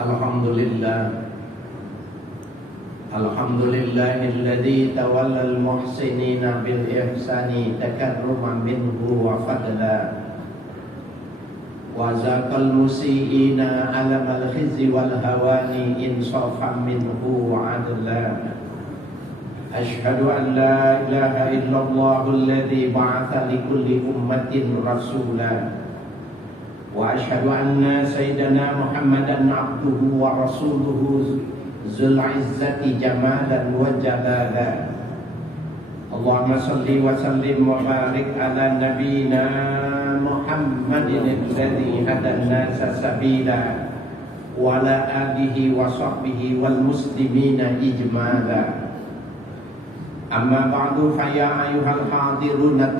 Alhamdulillah. Alhamdulillahilladzi tawallal muhsinina bil ihsani takarruman minhu wa fadla wa zaqal musiiina alamal khizyi wal hawani insafan minhu wa adla. Ashhadu an la ilaha illallah alladzi ba'atha likulli ummatin rasula wa ashhadu anna sayyidana Muhammadan abduhu wa rasuluhu Zul izzati jamalan wa jalala. Allahumma salli wa sallim wa barik ala nabiyyina Muhammadin alladhi hadan nasa sabila wa ala alihi wa sahbihi wal muslimina ijmala. Amma ba'du fa ya ayyuhal hadiruna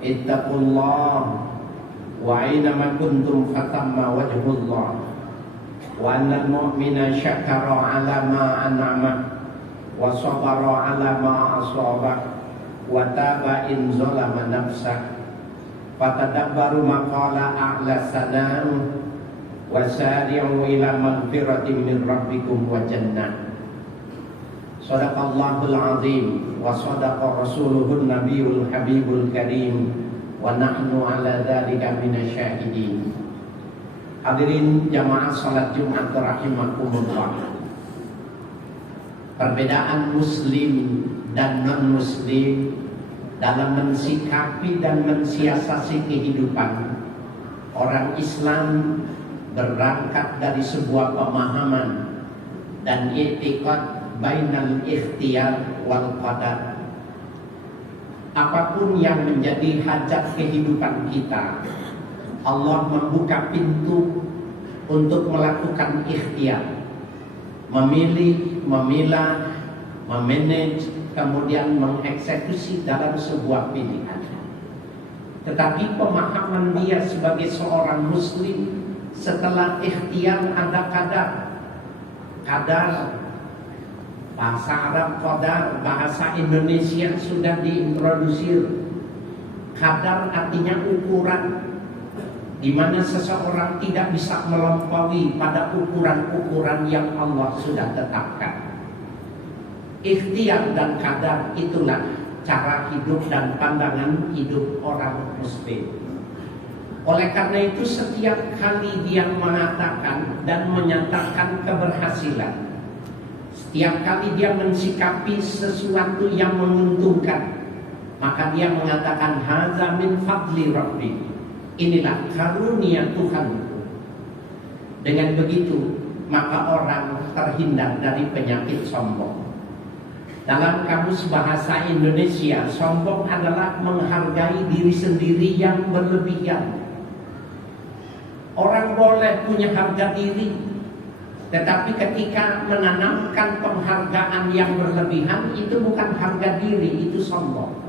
ittaqullah wa aynama kuntum fatamma wajhullah. Wa annal mu'mina syakara ala ma an'ama wa sabara ala ma asaba wa taba in zalama nafsah fatadabbaru maqala a'la sanam wa sari'u ila maghfiratin min rabbikum wa jannah. Sadaqallahul azim wa sadaqa rasuluhun nabiyul habibul karim wa nahnu ala dzalika minasyahidin. Hadirin jamaah salat Jumat rahimakumullah. Perbedaan muslim dan non-muslim dalam mensikapi dan mensiasati kehidupan orang Islam berangkat dari sebuah pemahaman dan i'tiqad bainal ikhtiyar wal qadar. Apapun yang menjadi hajat kehidupan kita, Allah membuka pintu untuk melakukan ikhtiar, memilih, memilah, memanage, kemudian mengeksekusi dalam sebuah pilihan. Tetapi pemahaman dia sebagai seorang muslim, setelah ikhtiar ada qadar. Qadar, bahasa Arab qadar, bahasa Indonesia sudah diintrodusir. Qadar artinya ukuran, di mana seseorang tidak bisa melampaui pada ukuran-ukuran yang Allah sudah tetapkan. Ikhtiar dan qadar itulah cara hidup dan pandangan hidup orang muslim. Oleh karena itu setiap kali dia mengatakan dan menyatakan keberhasilan, setiap kali dia mensikapi sesuatu yang menguntungkan, maka dia mengatakan hadza min fadli rabbi. Inilah karunia Tuhanku. Dengan begitu maka orang terhindar dari penyakit sombong. Dalam kamus bahasa Indonesia, sombong adalah menghargai diri sendiri yang berlebihan. Orang boleh punya harga diri, tetapi ketika menanamkan penghargaan yang berlebihan, itu bukan harga diri, itu sombong.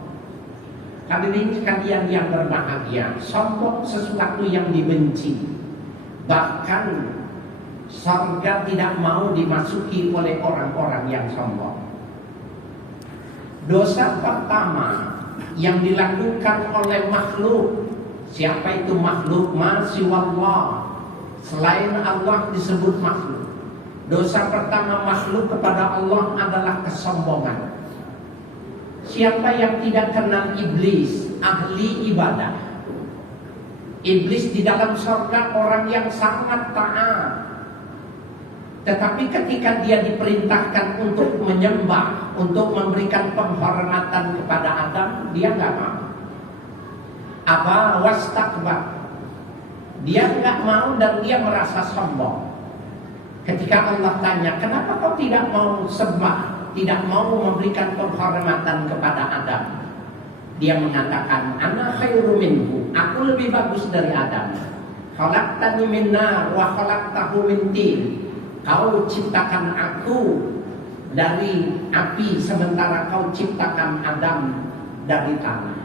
Hadirin sekalian yang berbahagia, sombong sesuatu yang dibenci. Bahkan surga tidak mau dimasuki oleh orang-orang yang sombong. Dosa pertama yang dilakukan oleh makhluk, siapa itu makhluk? Ma siwallah, selain Allah disebut makhluk. Dosa pertama makhluk kepada Allah adalah kesombongan. Siapa yang tidak kenal iblis, ahli ibadah. Iblis di dalam surga orang yang sangat taat. Tetapi ketika dia diperintahkan untuk menyembah, untuk memberikan penghormatan kepada Adam, dia enggak mau. Aba wastakbar. Dia enggak mau dan dia merasa sombong. Ketika Allah tanya, kenapa kau tidak mau sembah, tidak mau memberikan penghormatan kepada Adam? Dia mengatakan, ana khairu minhu, aku lebih bagus dari Adam. Khalaqtani min nar wa khalaqtahu min tin. Kau ciptakan aku dari api, sementara kau ciptakan Adam dari tanah.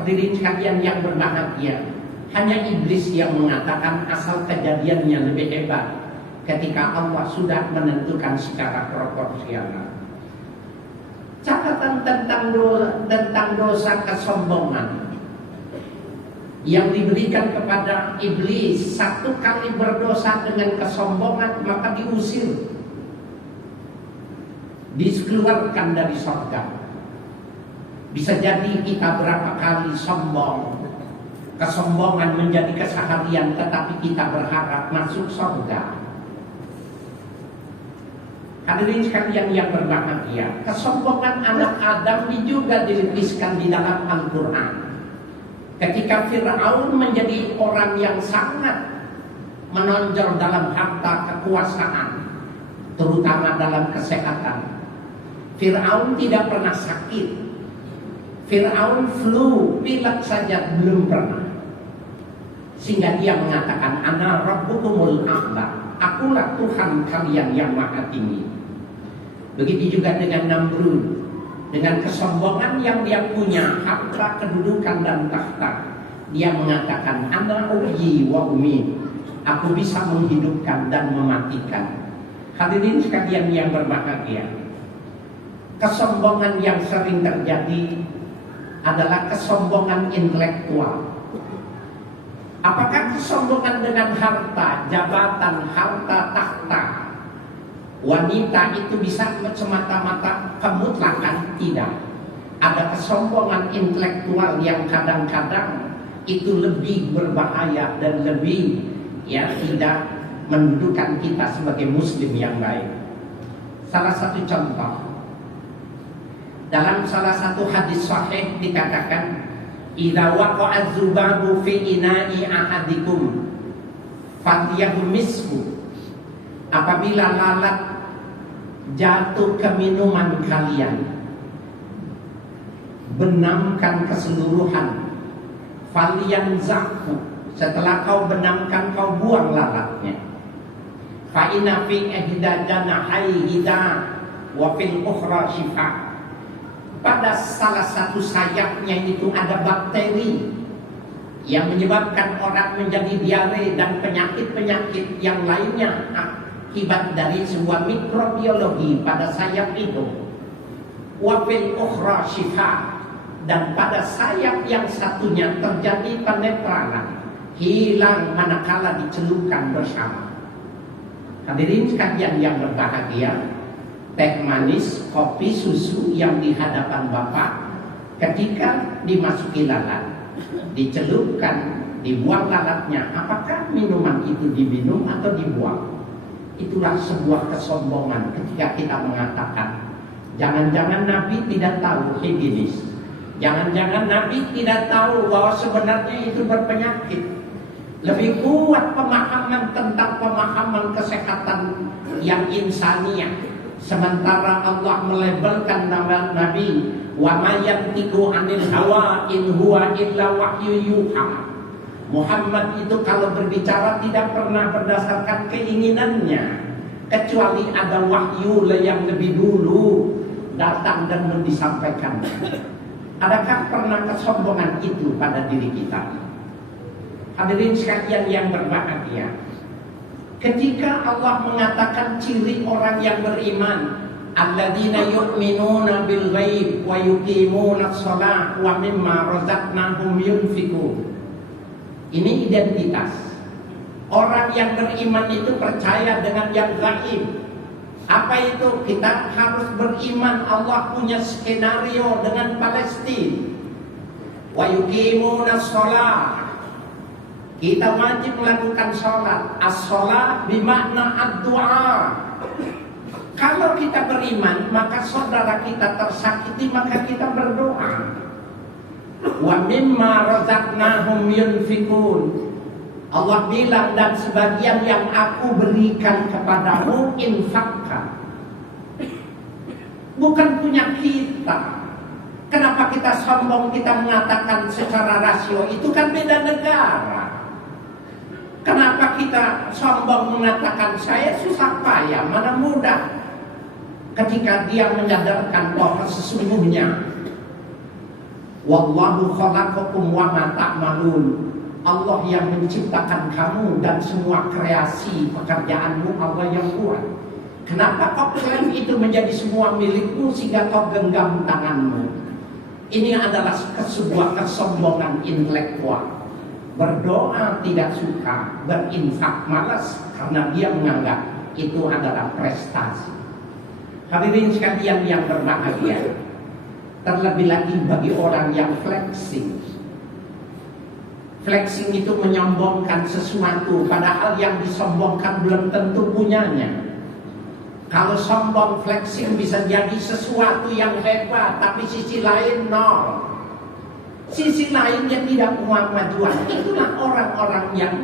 Hadirin sekalian yang berbahagia, hanya iblis yang mengatakan asal kejadiannya lebih hebat ketika Allah sudah menentukan secara proporsional. Catatan tentang dosa kesombongan. yang diberikan kepada iblis. Satu kali berdosa dengan kesombongan maka diusir, dikeluarkan dari surga. Bisa jadi kita berapa kali sombong, kesombongan menjadi keseharian, tetapi kita berharap masuk surga. Hadirin sekalian yang berbahagia, kesombongan anak Adam juga dilepiskan di dalam Al-Quran. Ketika Fir'aun menjadi orang yang sangat menonjol dalam harta kekuasaan, terutama dalam kesehatan. Fir'aun tidak pernah sakit. Fir'aun flu, pilek saja belum pernah. Sehingga dia mengatakan, Ana Rabbukumul A'la, akulah Tuhan kalian yang maha tinggi. Begitu juga dengan Namrud, dengan kesombongan yang dia punya, harta, kedudukan dan tahta, dia mengatakan, Ana uhyi wa umit, aku bisa menghidupkan dan mematikan. Hadirin sekalian yang berbahagia, kesombongan yang sering terjadi adalah kesombongan intelektual. Apakah kesombongan dengan harta, jabatan, harta, tahta, wanita itu bisa semata-mata kemutlakan? Tidak. Ada kesombongan intelektual yang kadang-kadang itu lebih berbahaya dan lebih tidak mendudukan kita sebagai muslim yang baik. Salah satu contoh, dalam salah satu hadis sahih dikatakan, idza waqa'a dzubabu fi ina'i ahadikum falyahmishu, apabila lalat jatuh ke minuman kalian, benamkan keseluruhan. Falyanzahhu, setelah kau benamkan kau buang lalatnya. Fa inna fi ihda janahaihi wa fil ukhra shifa, pada salah satu sayapnya itu ada bakteri yang menyebabkan orang menjadi diare dan penyakit-penyakit yang lainnya akibat dari sebuah mikrobiologi pada sayap itu. Wa fil ukhra shifa, dan pada sayap yang satunya terjadi penetralan, hilang manakala dicelupkan bersama. Hadirin sekalian yang berbahagia, teh manis, kopi, susu yang di hadapan Bapak, ketika dimasuki lalat, dicelupkan, dibuang lalatnya, apakah minuman itu diminum atau dibuang? Itulah sebuah kesombongan ketika kita mengatakan, jangan-jangan Nabi tidak tahu higienis, jangan-jangan Nabi tidak tahu bahwa sebenarnya itu berpenyakit. Lebih kuat pemahaman tentang pemahaman kesehatan yang insaniah. Sementara Allah melabelkan nama Nabi, wa ma yantiqu 'anil hawa in huwa illa wahyu yuha. Muhammad itu kalau berbicara tidak pernah berdasarkan keinginannya, kecuali ada wahyu yang lebih dulu datang dan disampaikan. Adakah pernah kesombongan itu pada diri kita? Hadirin sekalian yang berbahagia, ketika Allah mengatakan ciri orang yang beriman, alladzina yu'minuna bil ghaib wa yuqimuna shalah wa mimma razaqnahum yunfiqun. Ini identitas. Orang yang beriman itu percaya dengan yang gaib. Apa itu? Kita harus beriman Allah punya skenario dengan Palestina. Wa yuqimuna shalah, kita wajib melakukan sholat. As-sholat bermakna ad-du'a. Kalau kita beriman, maka saudara kita tersakiti, maka kita berdoa. Wa mimma razaqnahum yunfikun. Allah bilang, dan sebagian yang aku berikan kepadamu infakkan. Bukan punya kita. Kenapa kita sombong, kita mengatakan secara rasio, itu kan beda negara. Kenapa kita sombong mengatakan saya susah payah, mana mudah, ketika dia menyadarkan bahwa sesungguhnya wallahu khalaqakum wa ma ta'malun, Allah yang menciptakan kamu dan semua kreasi pekerjaanmu Allah yang buat. Kenapa kau klaim itu menjadi semua milikmu sehingga kau genggam tanganmu? Ini adalah sebuah kesombongan intelektual. berdoa tidak suka, berinfak malas karena dia menganggap itu adalah prestasi. Hadirin sekalian yang berbahagia, terlebih lagi bagi orang yang flexing. Flexing itu menyombongkan sesuatu, padahal yang disombongkan belum tentu punyanya. Kalau sombong flexing bisa jadi sesuatu yang hebat, tapi sisi lain nol. Sisi lain yang tidak punya kemajuan. Itulah orang-orang yang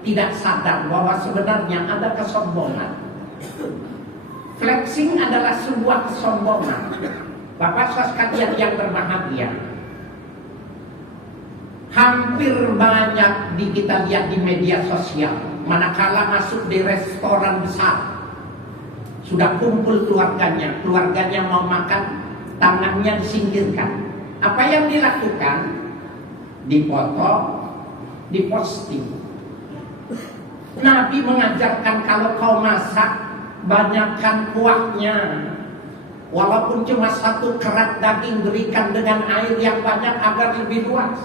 tidak sadar bahwa sebenarnya ada kesombongan. Flexing adalah sebuah kesombongan. Bapak sekalian yang berbahagia, hampir banyak kita lihat di media sosial, manakala masuk di restoran besar, sudah kumpul keluarganya mau makan, tangannya disingkirkan. Apa yang dilakukan? Dipoto, diposting. Nabi mengajarkan kalau kau masak, banyakkan kuahnya. Walaupun cuma satu kerat daging, berikan dengan air yang banyak agar lebih luas.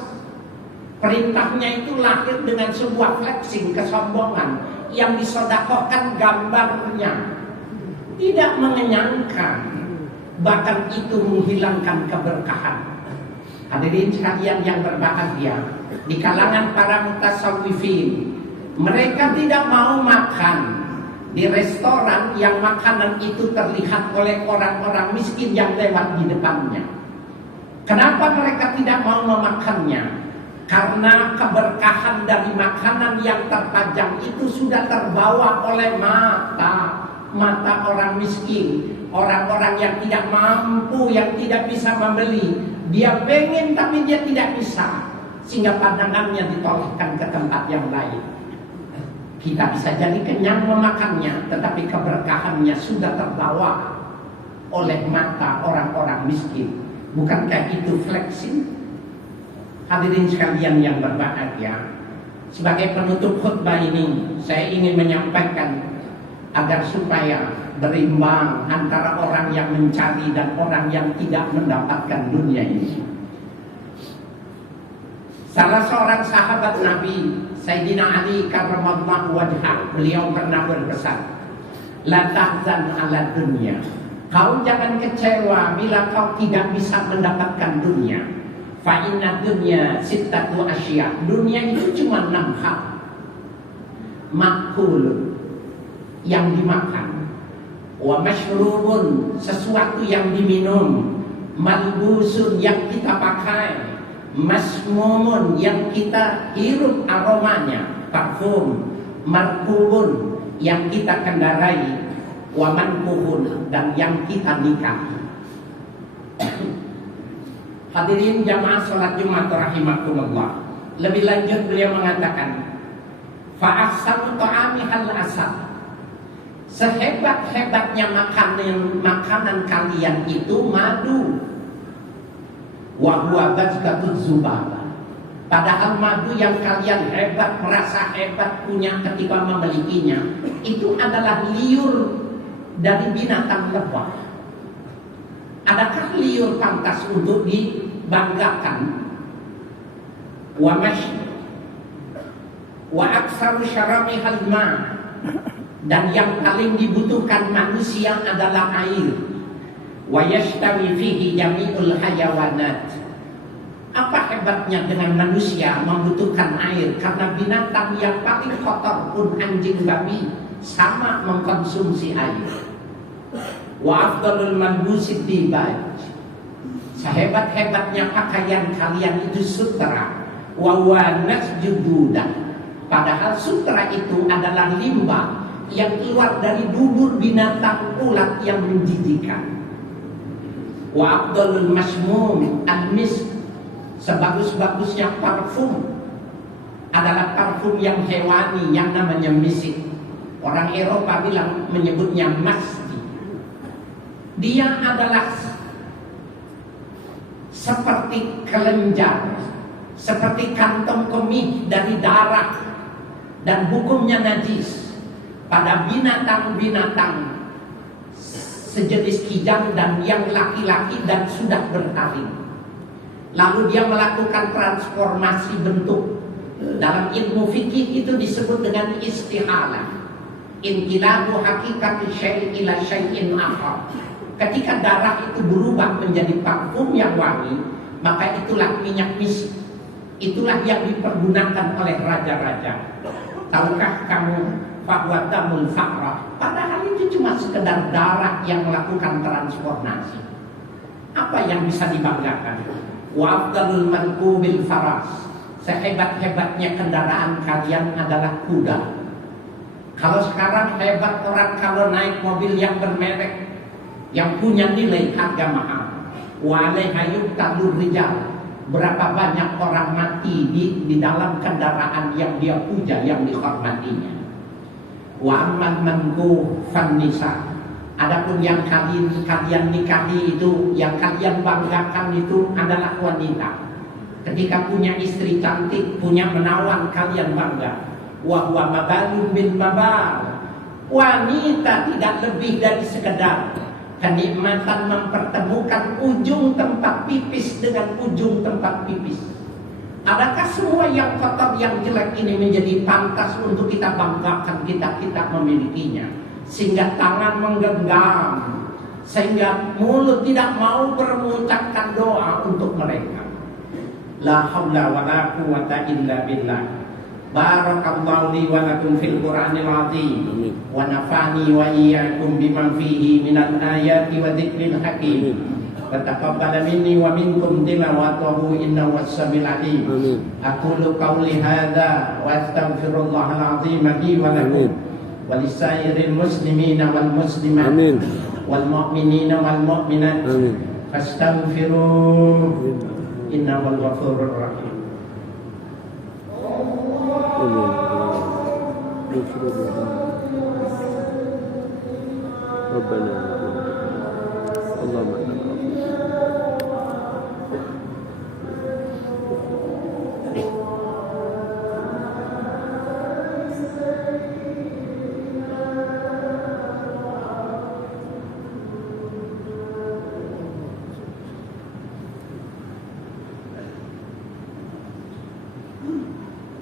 Perintahnya itu lahir dengan sebuah flexing, kesombongan yang disodakohkan gambarnya. Tidak mengenyangkan, bahkan itu menghilangkan keberkahan. Hadirin sekalian yang berbahagia, di kalangan para mutasawwifin, mereka tidak mau makan di restoran yang makanan itu terlihat oleh orang-orang miskin yang lewat di depannya. Kenapa mereka tidak mau memakannya? Karena keberkahan dari makanan yang terpajang itu sudah terbawa oleh mata orang miskin, orang-orang yang tidak mampu, yang tidak bisa membeli. Dia pengen tapi dia tidak bisa, sehingga pandangannya ditolakkan ke tempat yang lain. Kita bisa jadi kenyang memakannya, tetapi keberkahannya sudah terbawa oleh mata orang-orang miskin. Bukankah itu flexing? Hadirin sekalian yang berbahagia, sebagai penutup khutbah ini, saya ingin menyampaikan agar supaya berimbang antara orang yang mencari dan orang yang tidak mendapatkan dunia ini. Salah seorang sahabat Nabi, Sayyidina Ali karramallahu wajhah, beliau pernah berpesan, la tahzan ala dunia. Kau jangan kecewa bila kau tidak bisa mendapatkan dunia. Fa inna dunya sittatu asya. Dunia itu cuma 6 hal. Makul, yang dimakan, wa mashrubun, sesuatu yang diminum, malbusun, yang kita pakai, masmumun, yang kita hirup aromanya, parfum, markubun, yang kita kendarai, wa mankuhun, dan yang kita nikahi. Hadirin jamaah salat Jumat rahimakumullah. Lebih lanjut beliau mengatakan, fa ahsanu ta'ami hal asad. Sehebat-hebatnya makanan kalian itu madu. Wa huwa bazgatuz zubaba. Padahal madu yang kalian hebat, merasa hebat punya ketika memilikinya, itu adalah liur dari binatang lebah. Adakah liur pantas untuk dibanggakan? Wa aksaru syarabihal ma. Dan yang paling dibutuhkan manusia adalah air. Wa yashtawi fihi jami'ul hayawanat. Apa hebatnya dengan manusia membutuhkan air? Karena binatang yang paling kotor pun, anjing babi, sama mengkonsumsi air. Wa afdalul malbusid dibaj. Sehebat-hebatnya pakaian kalian itu sutra. Wa wanas jududah. Padahal sutra itu adalah limbah yang keluar dari dubur binatang ulat yang menjijikan. Wa afdalul masmum al-misk. Sebagus-bagusnya parfum adalah parfum yang hewani yang namanya misik. Orang Eropa bilang menyebutnya masdi. Dia adalah seperti kelenjar, seperti kantong kemih dari darah, dan hukumnya najis pada binatang-binatang sejenis kijang dan yang laki-laki dan sudah bertaring. Lalu dia melakukan transformasi bentuk Dalam ilmu fikih itu disebut dengan istihalah. Inqilabu hakikati syai' ila syai'in akhar. Ketika darah itu berubah menjadi parfum yang wangi, maka itulah minyak misk. Itulah yang dipergunakan oleh raja-raja. Tahukah kamu bahwa damul fa'rah? Padahal itu cuma sekedar darah yang melakukan transformasi. Apa yang bisa dibanggakan? Wa afdalul manqubil faras. Sehebat-hebatnya kendaraan kalian adalah kuda. Kalau sekarang hebat orang kalau naik mobil yang bermerek, yang punya nilai harga mahal. Wa alaiha yuqtalur rijal. Berapa banyak orang mati di dalam kendaraan yang dia puja, yang dihormatinya. Wa amman manku fannisa. Adapun yang kalian nikahi itu, yang kalian banggakan itu adalah wanita. Ketika punya istri cantik, punya menawan, kalian bangga. Wa huwa mabalun bil mabal. Wanita tidak lebih dari sekedar kenikmatan mempertemukan ujung tempat pipis dengan ujung tempat pipis. Adakah semua yang kotor, yang jelek ini menjadi pantas untuk kita banggakan, kita memilikinya? Sehingga tangan menggenggam, sehingga mulut tidak mau mengucapkan doa untuk mereka. La haula wa la quwwata illa billah. Barakallahu li wa lakum fil Qur'anil azim wa nafa'ani wa iyyakum bima fihi minal ayati wa dzikril hakim. Wa taqabbal minni wa minkum tilawatahu innahu was-sami'ul 'alim. Aqulu qawli hadza wa astaghfirullahal azim li wa lakum wa lisairil muslimina wal muslimat wal mu'minina wal mu'minat. Fastaghfiruh innahu al-ghafurur rahim. ربنا اللهم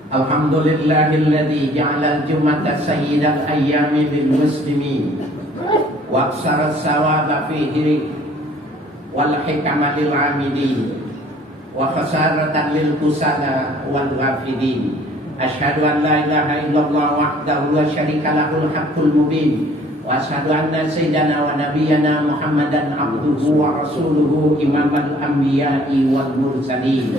Alhamdulillahilladzi ja'ala al-jum'ata sayyidal ayyami lil muslimin wa aksara sawaba fihi wal hikama lil 'amilin wa khasaratan lil kusala wal ghafilin. Asyhadu an la ilaha illallah wahdahu la syarika lahul haqqul mubin wa asyhadu anna sayyidana wa nabiyyana Muhammadan abduhu wa rasuluhu imamal anbiya'i wal mursalin.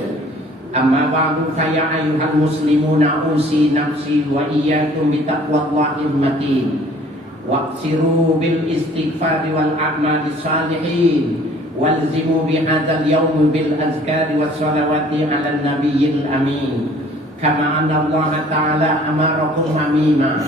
Amma ba'du fa ya ayyuhal muslimuna usi nafsi wa iyyakum bi taqwallahil matin waqsiru bil istighfari wal a'mali salihin walzimu bi hadzal yawm bil azkari was salawati 'alan nabiyil amin kama anna Allah ta'ala amarakum amima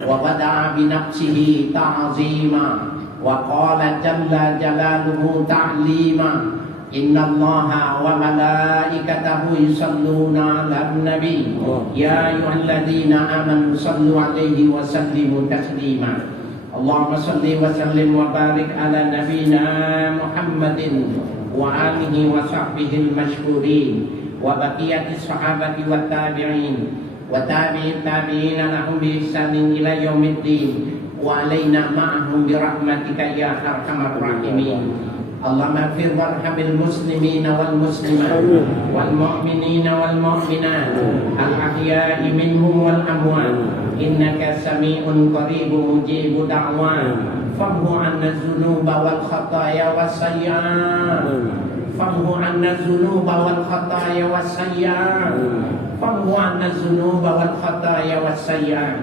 wa bada'a bi nafsihi ta'zima wa qala jalla jalaluhu ta'lima. Inna Allaha wa malaikatahu yusalluna 'alan nabi ya ayyuhalladzina amanu sallu 'alaihi wa sallimu taslima. Allahumma salli wa sallim wa barik ala nabiyyina Muhammadin wa alihi wa sahbihi al-mashhurin wa baqiyati sahabati wa tabi'in wa tabi'in tabi'ina lahum bi ihsanin ila yaumiddin wa alaina ma'ahum bi rahmatika ya arhamar rahimin. Allahumma ighfir warhamil muslimina wal muslimat wal mu'minina wal mu'minat al ahya'i minhum wal amwat innaka sami'un qaribun mujibud da'wat famhu 'anna dzunuba wal khataaya was sayyi'at famhu 'anna dzunuba wal khataaya was sayyi'at famhu 'anna dzunuba wal khataaya was sayyi'at.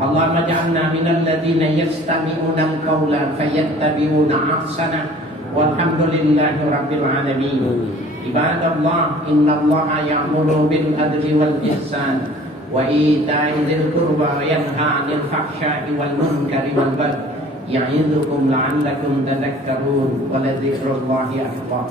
Allahumma ij'alna minal ladzina yastami'una al-qawla fayattabi'una ahsana. Walhamdulillahi rabbil alamin. Ibadallah, innallaha ya'muru bil adli wal ihsan wa ita'i dzil qurba wa yanha 'anil fahsya'i wal munkari wal baghi ya'idzukum la'allakum tadhakkarun wa la dzikrullahi akbar.